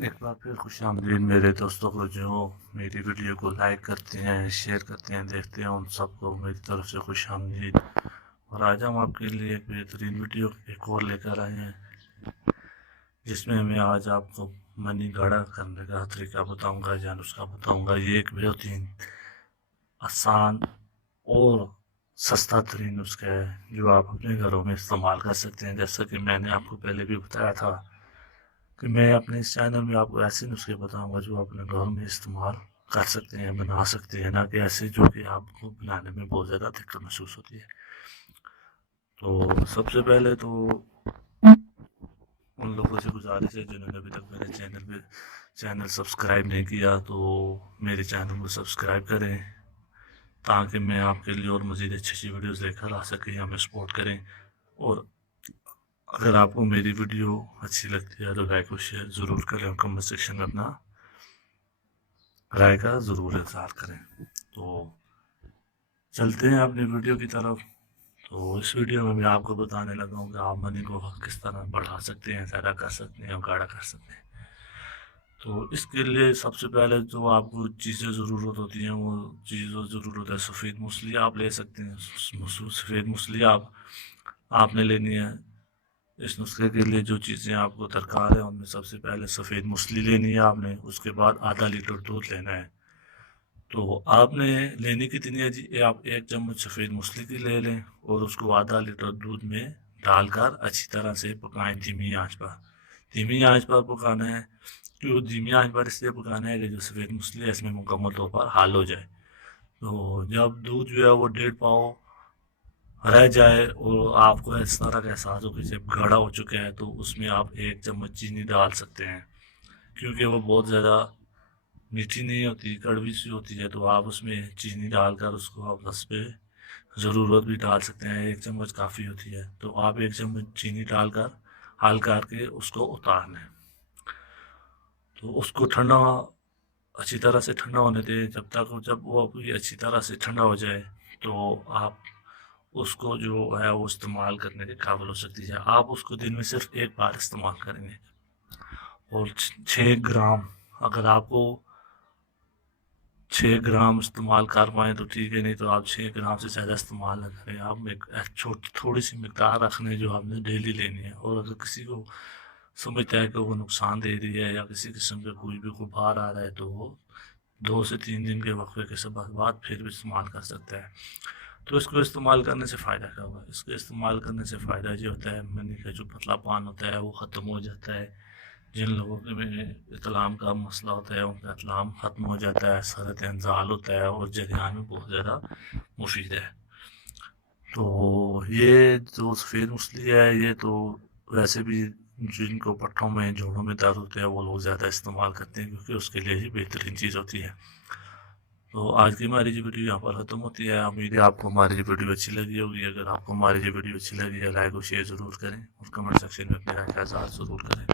एक बार फिर खुशामदीद मेरे दोस्तों को जो मेरी वीडियो को लाइक करते हैं, शेयर करते हैं, देखते हैं, उन सबको मेरी तरफ से खुशामदीद। और आज हम आपके लिए एक बेहतरीन वीडियो एक और लेकर आए हैं, जिसमें मैं आज आपको मनी गाढ़ा करने का तरीका बताऊंगा या नुस्खा बताऊंगा। ये एक बेहतरीन, आसान और सस्ता तरीन नुस्खा है जो आप अपने घरों में इस्तेमाल कर सकते हैं। जैसा कि मैंने आपको पहले भी बताया था कि मैं अपने इस चैनल में आपको ऐसे नुस्खे बताऊंगा जो आप अपने घर में इस्तेमाल कर सकते हैं, बना सकते हैं, ना कि ऐसे जो कि आपको बनाने में बहुत ज़्यादा दिक्कत महसूस होती है। तो सबसे पहले तो उन लोगों से गुजारिश है जिन्होंने अभी तक मेरे चैनल सब्सक्राइब नहीं किया, तो मेरे चैनल को सब्सक्राइब करें ताकि मैं आपके लिए और मज़ीद अच्छी अच्छी वीडियोज़ लेकर आ सकें, हमें सपोर्ट करें। और अगर आपको मेरी वीडियो अच्छी लगती है तो लाइक और शेयर ज़रूर करें, कमेंट सेक्शन में अपना राय का ज़रूर इज़हार करें। तो चलते हैं अपनी वीडियो की तरफ। तो इस वीडियो में मैं आपको बताने लगा हूँ कि आप मनी को किस तरह बढ़ा सकते हैं, ज़्यादा कर सकते हैं और गाढ़ा कर सकते हैं। तो इसके लिए सबसे पहले जो आपको चीज़ें ज़रूरत होती हैं, वो चीज़ों ज़रूरत है सफ़ेद मूसली आप ले सकते हैं। सफ़ेद मूसली आपने लेनी है। इस नुस्खे के लिए जो चीज़ें आपको दरकार है उनमें सबसे पहले सफ़ेद मूसली लेनी है आपने। उसके बाद आधा लीटर दूध लेना है। तो आपने लेनी कितनी है जी, आप 1 चम्मच सफ़ेद मूसली की ले लें और उसको आधा लीटर दूध में डालकर अच्छी तरह से पकाएं धीमी आंच पर। धीमी आंच पर पकाना है। क्यों धीमी आंच पर इसलिए पकाना है कि जो सफ़ेद मूसली है इसमें मुकम्मल तौर पर हाल हो जाए। तो जब दूध जो है वो 1.5 पाव रह जाए और आपको इस तरह का एहसास हो कि जब गाढ़ा हो चुका है, तो उसमें आप 1 चम्मच चीनी डाल सकते हैं। क्योंकि वो बहुत ज़्यादा मीठी नहीं होती, कड़वी सी होती है, तो आप उसमें चीनी डालकर उसको आप रस पे ज़रूरत भी डाल सकते हैं। 1 चम्मच काफ़ी होती है, तो आप 1 चम्मच चीनी डालकर हाल करके उसको उतार लें। तो उसको ठंडा, अच्छी तरह से ठंडा होने दें। जब वो आपकी अच्छी तरह से ठंडा हो जाए, तो आप उसको जो है वो इस्तेमाल करने के काबिल हो सकती है। आप उसको दिन में सिर्फ एक बार इस्तेमाल करेंगे। और 6 ग्राम, अगर आपको 6 ग्राम इस्तेमाल कर पाएँ तो ठीक है, नहीं तो आप 6 ग्राम से ज़्यादा इस्तेमाल ना करें। आप एक थोड़ी सी मकदार रखने जो आपने डेली लेनी है। और अगर किसी को समझता है कि वो नुकसान दे रही है या किसी किस्म का कोई भी गुबार आ रहा है, तो वो 2 से 3 दिन के वक्फे के सब बाद फिर भी इस्तेमाल कर सकता है। तो इसको इस्तेमाल करने से फ़ायदा क्या होगा? इसको इस्तेमाल करने से फ़ायदा ये होता है, मनी का जो पतलापन होता है वो ख़त्म हो जाता है। जिन लोगों के में इतलाम का मसला होता है उनका इतलाम ख़त्म हो जाता है, सरत इंजाल होता है और जरियान में बहुत ज़्यादा मुफीद है। तो ये जो सफ़ेद मूसली है, ये तो वैसे भी जिनको पट्टों में, जोड़ों में दर्द होते हैं वो लोग ज़्यादा इस्तेमाल करते हैं, क्योंकि उसके लिए ही बेहतरीन चीज़ होती है। तो आज की हमारी जो वीडियो यहाँ पर ख़त्म होती है। उम्मीद है आपको हमारी जो वीडियो अच्छी लगी होगी। अगर आपको हमारी जो वीडियो अच्छी लगी है, लाइक और शेयर ज़रूर करें और कमेंट सेक्शन में अपनी राय का इज़हार ज़रूर करें।